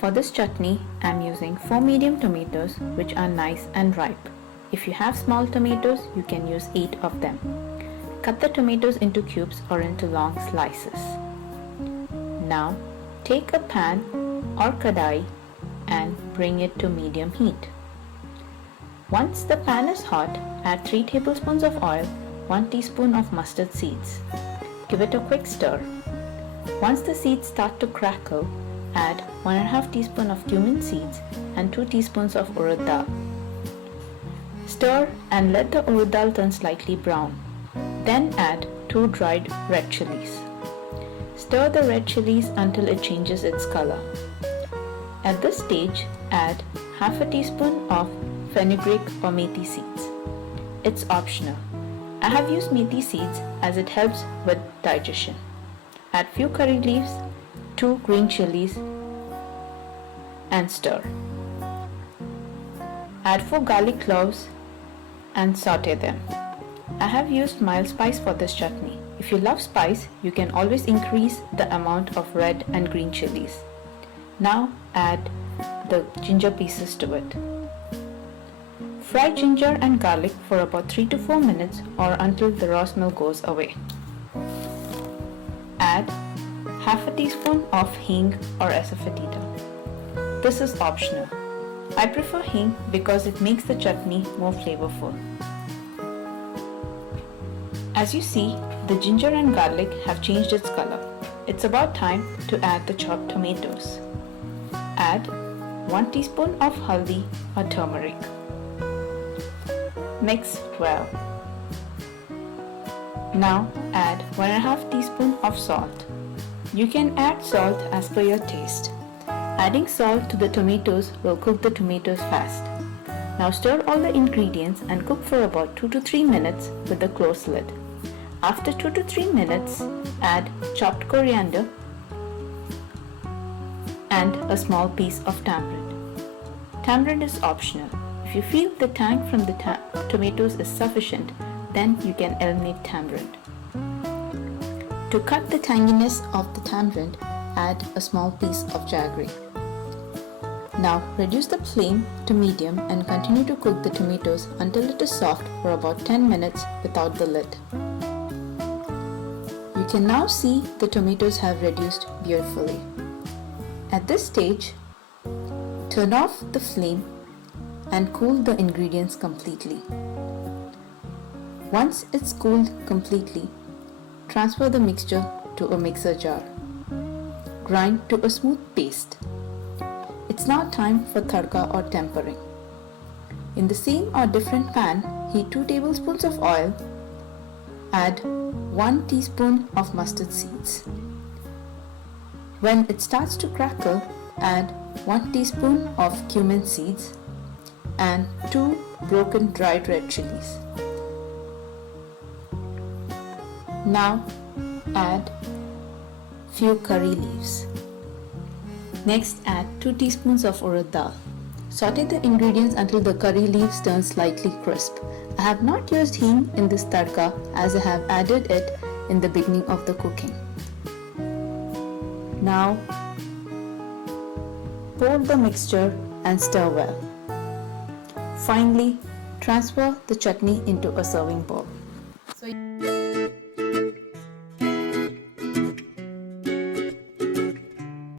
For this chutney, I am using 4 medium tomatoes which are nice and ripe. If you have small tomatoes, you can use 8 of them. Cut the tomatoes into cubes or into long slices. Now, take a pan or kadai and bring it to medium heat. Once the pan is hot, add 3 tablespoons of oil, 1 teaspoon of mustard seeds. Give it a quick stir. Once the seeds start to crackle, add 1.5 teaspoon of cumin seeds and 2 teaspoons of urad dal. Stir and let the urad dal turn slightly brown. Then add 2 dried red chilies. Stir the red chilies until it changes its color. At this stage, add half a teaspoon of fenugreek or methi seeds. It's optional. I have used methi seeds as it helps with digestion. Add few curry leaves, 2 green chilies and stir. Add 4 garlic cloves and saute them. I have used mild spice for this chutney. If you love spice, you can always increase the amount of red and green chilies. Now add the ginger pieces to it. Fry ginger and garlic for about 3 to 4 minutes or until the raw smell goes away. Add half a teaspoon of hing or asafoetida. This is optional. I prefer hing because it makes the chutney more flavorful. As you see, the ginger and garlic have changed its color. It's about time to add the chopped tomatoes. Add 1 teaspoon of haldi or turmeric. Mix well. Now add 1.5 teaspoon of salt. You can add salt as per your taste. Adding salt to the tomatoes will cook the tomatoes fast. Now stir all the ingredients and cook for about 2 to 3 minutes with a closed lid. After 2 to 3 minutes, add chopped coriander and a small piece of tamarind. Tamarind is optional. If you feel the tang from the tomatoes is sufficient, then you can eliminate tamarind. To cut the tanginess of the tamarind, add a small piece of jaggery. Now reduce the flame to medium and continue to cook the tomatoes until it is soft for about 10 minutes without the lid. You can now see the tomatoes have reduced beautifully. At this stage, turn off the flame and cool the ingredients completely. Once it's cooled completely, transfer the mixture to a mixer jar. Grind to a smooth paste. It's now time for tadka or tempering. In the same or different pan, heat 2 tablespoons of oil. Add 1 teaspoon of mustard seeds. When it starts to crackle, add 1 teaspoon of cumin seeds and 2 broken dried red chilies. Now add few curry leaves. Next add 2 teaspoons of urad dal. Saute the ingredients until the curry leaves turn slightly crisp. I have not used hing in this tadka as I have added it in the beginning of the cooking. Now pour the mixture and stir well. Finally, transfer the chutney into a serving bowl.